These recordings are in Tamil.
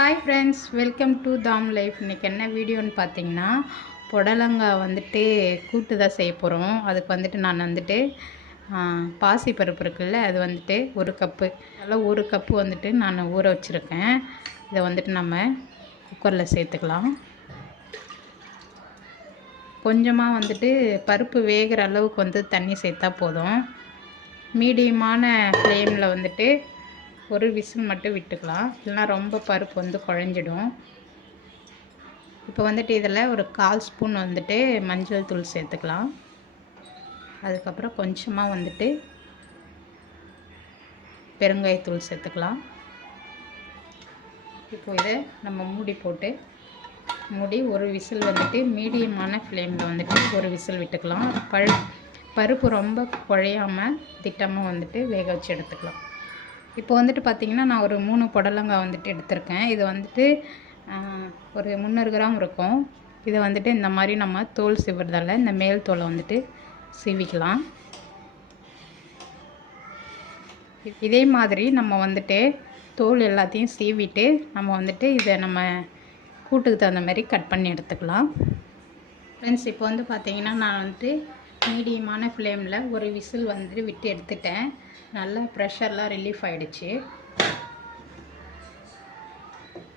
Hi friends, welcome to Dham Life. இன்னைக்கு என்ன வீடியோன்னு பார்த்தீங்கன்னா புடலங்காய் வந்துட்டு கூட்டு தான் செய்ய போகிறோம். அதுக்கு வந்துட்டு நான் வந்துட்டு பாசி பருப்பு இருக்குல்ல, அது வந்துட்டு ஒரு கப்பு, அதெல்லாம் ஒரு கப்பு வந்துட்டு நான் ஊற வச்சுருக்கேன். இதை வந்துட்டு நம்ம குக்கரில் சேர்த்துக்கலாம். கொஞ்சமாக வந்துட்டு பருப்பு வேகிற அளவுக்கு வந்து தண்ணி சேர்த்தா போதும். மீடியமான ஃப்ளேமில் வந்துட்டு ஒரு விசில் மட்டும் விட்டுக்கலாம், இல்லைனா ரொம்ப பருப்பு வந்து குழஞ்சிடும். இப்போ வந்துட்டு இதில் ஒரு 1/4 ஸ்பூன் வந்துட்டு மஞ்சள் தூள் சேர்த்துக்கலாம். அதுக்கப்புறம் கொஞ்சமாக வந்துட்டு பெருங்காயத்தூள் சேர்த்துக்கலாம். இப்போ இதை நம்ம மூடி ஒரு விசில் வந்துட்டு மீடியமான ஃப்ளேமில் வந்துட்டு ஒரு விசில் விட்டுக்கலாம். பருப்பு ரொம்ப குழையாமல் திட்டமாக வந்துட்டு வேக வச்சு எடுத்துக்கலாம். இப்போ வந்துட்டு பார்த்திங்கன்னா நான் ஒரு 3 புடலங்காய் வந்துட்டு எடுத்திருக்கேன். இது வந்துட்டு ஒரு 300 கிராம் இருக்கும். இதை வந்துட்டு இந்த மாதிரி நம்ம தோல் சீவுறதால இந்த மேல் தோலை வந்துட்டு சீவிக்கலாம். இதே மாதிரி நம்ம வந்துட்டு தோல் எல்லாத்தையும் சீவிட்டு நம்ம வந்துட்டு இதை நம்ம கூட்டுக்கு தகுந்த மாதிரி கட் பண்ணி எடுத்துக்கலாம். ஃப்ரெண்ட்ஸ், இப்போ வந்து பார்த்திங்கன்னா நான் வந்துட்டு மீடியமான ஃப்ளேமில் ஒரு விசில் வந்துட்டு விட்டு எடுத்துட்டேன். நல்லா ப்ரெஷர்லாம் ரிலீஃப் ஆகிடுச்சு.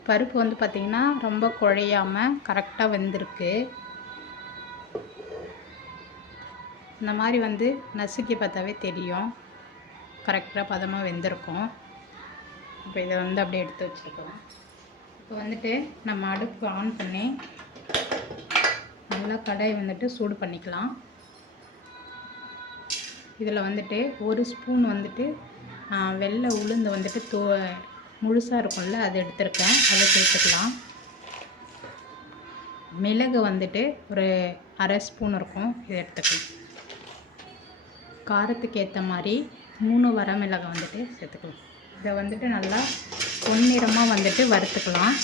பருப்பு வந்து பார்த்திங்கன்னா ரொம்ப குழையாமல் கரெக்டாக வெந்திருக்கு. இந்த மாதிரி வந்து நசுக்கி பார்த்தாவே தெரியும் கரெக்டாக பதமாக வெந்திருக்கும். இப்போ இதை வந்து அப்படியே எடுத்து வச்சுருக்கோம். இப்போ வந்துட்டு நம்ம அடுப்பு ஆன் பண்ணி நல்லா கடாயை வந்துட்டு சூடு பண்ணிக்கலாம். இதில் வந்துட்டு ஒரு ஸ்பூன் வந்துட்டு வெள்ளை உளுந்து வந்துட்டு முழுசாக இருக்கும்ல, அது எடுத்துருக்கேன், அதை சேர்த்துக்கலாம். மிளகு வந்துட்டு ஒரு 1/2 ஸ்பூன் இருக்கும், இதை எடுத்துக்கலாம். காரத்துக்கு ஏற்ற மாதிரி 3 வரமிளகாய் வந்துட்டு சேர்த்துக்கலாம். இதை வந்துட்டு நல்லா பொன்னிறமாக வந்துட்டு வறுத்துக்கலாம்.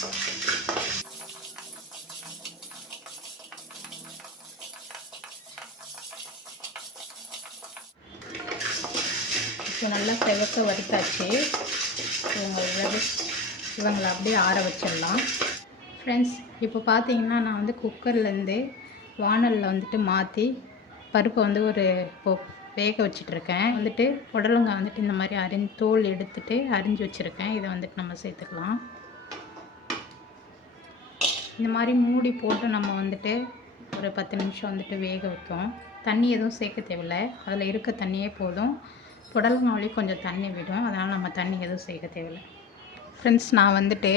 இப்போ நல்லா செவக்க வறுத்தாச்சு. இவங்களை அப்படியே ஆற வச்சிடலாம். ஃப்ரெண்ட்ஸ், இப்போ பார்த்தீங்கன்னா நான் வந்து குக்கர்லேருந்து வானலில் வந்துட்டு மாற்றி பருப்பை வந்து வேக வச்சிட்ருக்கேன். வந்துட்டு புடலங்காய் வந்துட்டு இந்த மாதிரி தோல் எடுத்துகிட்டு அரிஞ்சு வச்சுருக்கேன். இதை வந்துட்டு நம்ம சேர்த்துக்கலாம். இந்த மாதிரி மூடி போட்டு நம்ம வந்துட்டு ஒரு 10 நிமிஷம் வந்துட்டு வேக வைக்கும். தண்ணி எதுவும் சேர்க்க தேவையில்லை, அதில் இருக்க தண்ணியே போதும். புடலங்காய் கொஞ்சம் தண்ணி விடும், அதனால் நம்ம தண்ணி எதுவும் சேர்க்க தேவையில்லை. ஃப்ரெண்ட்ஸ், நான் வந்துட்டு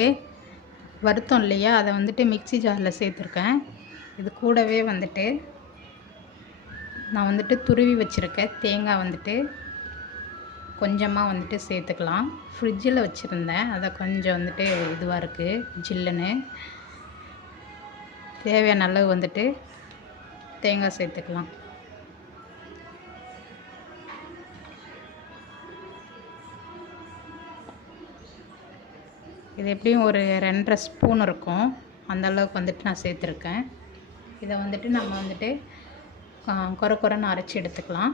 வருத்தம் இல்லையா, அதை வந்துட்டு மிக்ஸி ஜாரில் சேர்த்துருக்கேன். இது கூடவே வந்துட்டு நான் வந்துட்டு துருவி வச்சுருக்கேன் தேங்காய் வந்துட்டு கொஞ்சமாக வந்துட்டு சேர்த்துக்கலாம். ஃப்ரிட்ஜில் வச்சுருந்தேன், அதை கொஞ்சம் வந்துட்டு இதுவாக இருக்குது, ஜில்லுன்னு. தேவையான அளவு வந்துட்டு தேங்காய் சேர்த்துக்கலாம். இது எப்படியும் ஒரு 2.5 ஸ்பூன் இருக்கும், அந்த அளவுக்கு வந்துட்டு நான் சேர்த்துருக்கேன். இதை வந்துட்டு நம்ம வந்துட்டு குறைன்னு அரைச்சி எடுத்துக்கலாம்.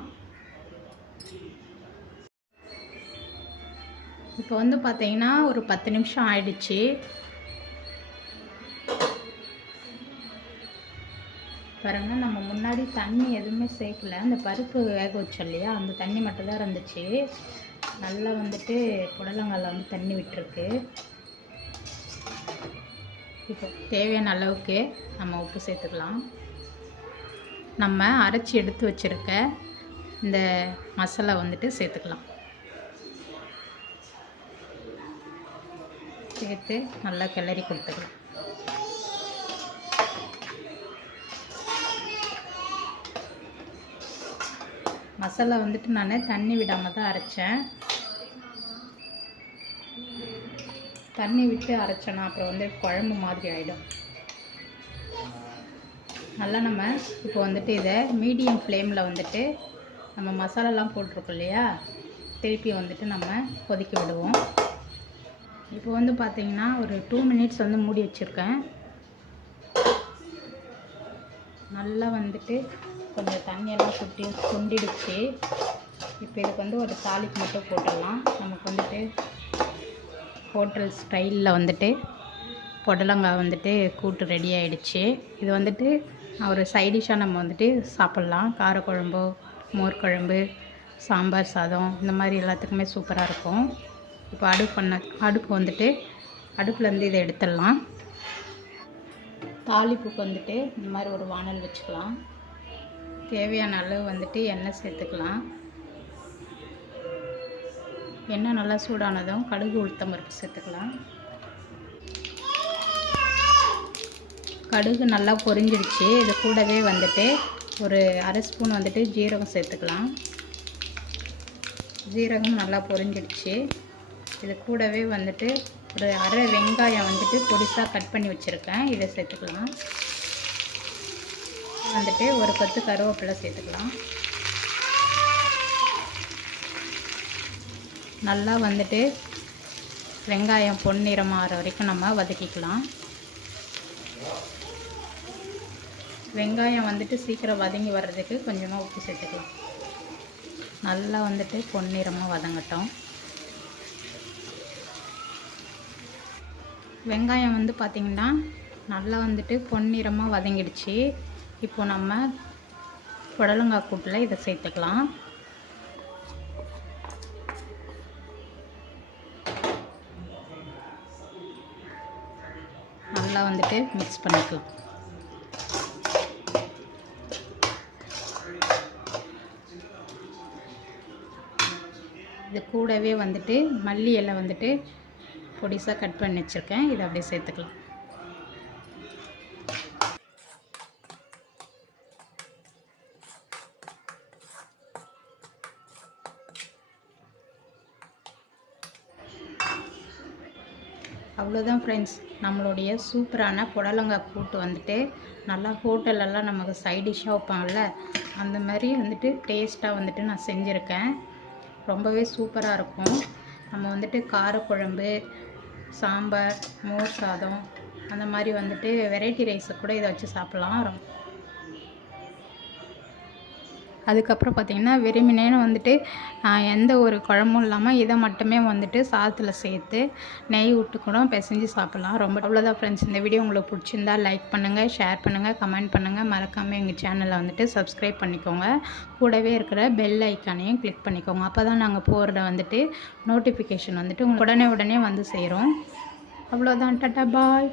இப்போ வந்து பார்த்திங்கன்னா ஒரு 10 நிமிஷம் ஆயிடுச்சு. பாருங்கள், நம்ம முன்னாடி தண்ணி எதுவுமே சேர்க்கல, அந்த பருப்பு வேக வச்சோம் இல்லையா, அந்த தண்ணி மட்டும்தான் இருந்துச்சு. நல்லா வந்துட்டு புடலங்காயில் வந்து தண்ணி விட்டுருக்கு. இப்போ தேவையான அளவுக்கு நம்ம உப்பு சேர்த்துக்கலாம். நம்ம அரைச்சி எடுத்து வச்சுருக்க இந்த மசாலா வந்துட்டு சேர்த்துக்கலாம். சேர்த்து நல்லா கிளறி கொடுத்துக்கலாம். மசாலா வந்துட்டு நான் தண்ணி விடாமல் தான் அரைச்சேன். தண்ணி விட்டு அரைச்சோன்னா அப்புறம் வந்து குழம்பு மாதிரி ஆகிடும். நல்லா நம்ம இப்போ வந்துட்டு இதை மீடியம் ஃப்ளேமில் வந்துட்டு நம்ம மசாலாலாம் போட்டிருக்கோம் இல்லையா, திருப்பி வந்துட்டு நம்ம கொதிக்க விடுவோம். இப்போ வந்து பார்த்திங்கன்னா ஒரு 2 மினிட்ஸ் வந்து மூடி வச்சுருக்கேன். நல்லா வந்துட்டு கொஞ்சம் தண்ணியெல்லாம் கொண்டிடுச்சு. இப்போ இதுக்கு வந்து ஒரு தாளிப்பு மட்டும் போட்டுடலாம். நமக்கு வந்துட்டு ஹோட்டல் ஸ்டைலில் வந்துட்டு புடலங்காய் வந்துட்டு கூட்டு ரெடி ஆகிடுச்சு. இது வந்துட்டு ஒரு சைடிஷ்ஷாக நம்ம வந்துட்டு சாப்பிட்லாம். காரக்குழம்பு, மோர் குழம்பு, சாம்பார் சாதம் இந்த மாதிரி எல்லாத்துக்குமே சூப்பராக இருக்கும். இப்போ அடுப்பு வந்துட்டு அடுப்புலேருந்து இதை எடுத்துடலாம். தாளிப்புக்கு வந்துட்டு இந்த மாதிரி ஒரு வானல் வச்சுக்கலாம். தேவையான அளவு வந்துட்டு எண்ணெய் சேர்த்துக்கலாம். எண்ணெய் நல்லா சூடானதும் கடுகு உளுத்தம் பருப்பு சேர்த்துக்கலாம். கடுகு நல்லா பொரிஞ்சிடுச்சு. இது கூடவே வந்துட்டு ஒரு அரை ஸ்பூன் வந்துட்டு ஜீரகம் சேர்த்துக்கலாம். ஜீரகம் நல்லா பொரிஞ்சிடுச்சு. இது கூடவே வந்துட்டு ஒரு அரை வெங்காயம் வந்துட்டு பொடிசாக கட் பண்ணி வச்சுருக்கேன், இதை சேர்த்துக்கலாம். வந்துட்டு ஒரு கொத்து கருவேப்பிலை சேர்த்துக்கலாம். நல்லா வந்துட்டு வெங்காயம் பொன்னிறமாக ஆகிற வரைக்கும் நம்ம வதக்கிக்கலாம். வெங்காயம் வந்துட்டு சீக்கிரம் வதங்கி வர்றதுக்கு கொஞ்சமாக உப்பு சேர்த்துக்கலாம். நல்லா வந்துட்டு பொன்னிறமாக வதங்கட்டும். வெங்காயம் வந்து பார்த்திங்கன்னா நல்லா வந்துட்டு பொன்னிறமாக வதங்கிடுச்சு. இப்போ நம்ம புடலங்காய் கூட்டில் இதை சேர்த்துக்கலாம். நல்லா வந்துட்டு மிக்ஸ் பண்ணிக்கலாம். இது கூடவே வந்துட்டு மல்லி இலை வந்துட்டு பொடிசாக கட் பண்ணி வச்சுருக்கேன், இதை அப்படியே சேர்த்துக்கலாம். அவ்வளோதான் ஃப்ரெண்ட்ஸ், நம்மளுடைய சூப்பரான புடலங்காய் கூட்டு வந்துட்டு நல்லா ஹோட்டலெல்லாம் நமக்கு சைடிஷ்ஷாக வைப்பாங்கள்ல, அந்த மாதிரி வந்துட்டு டேஸ்ட்டாக வந்துட்டு நான் செஞ்சுருக்கேன். ரொம்பவே சூப்பராக இருக்கும். நம்ம வந்துட்டு காரக்குழம்பு, சாம்பார், மோர் சாதம் அந்த மாதிரி வந்துட்டு வெரைட்டி ரைஸை கூட இதை வச்சு சாப்பிட்லாம். அதுக்கப்புறம் பார்த்திங்கன்னா வெறுமனேன்னு வந்துட்டு எந்த ஒரு குழம்பும் இல்லாமல் இதை மட்டுமே வந்துட்டு சாதத்தில் சேர்த்து நெய் விட்டு கூட பிசைஞ்சு சாப்பிட்லாம். அவ்வளோதான் ஃப்ரெண்ட்ஸ். இந்த வீடியோ உங்களுக்கு பிடிச்சிருந்தா லைக் பண்ணுங்கள், ஷேர் பண்ணுங்கள், கமெண்ட் பண்ணுங்கள். மறக்காமல் எங்கள் சேனலை வந்துட்டு சப்ஸ்கிரைப் பண்ணிக்கோங்க. கூடவே இருக்கிற பெல் ஐக்கானையும் கிளிக் பண்ணிக்கோங்க. அப்போ தான் நாங்கள் போகிறத வந்துட்டு நோட்டிஃபிகேஷன் வந்துட்டு உங்களுக்கு உடனே வந்து சேரும். அவ்வளோதான். டாடா பாய்.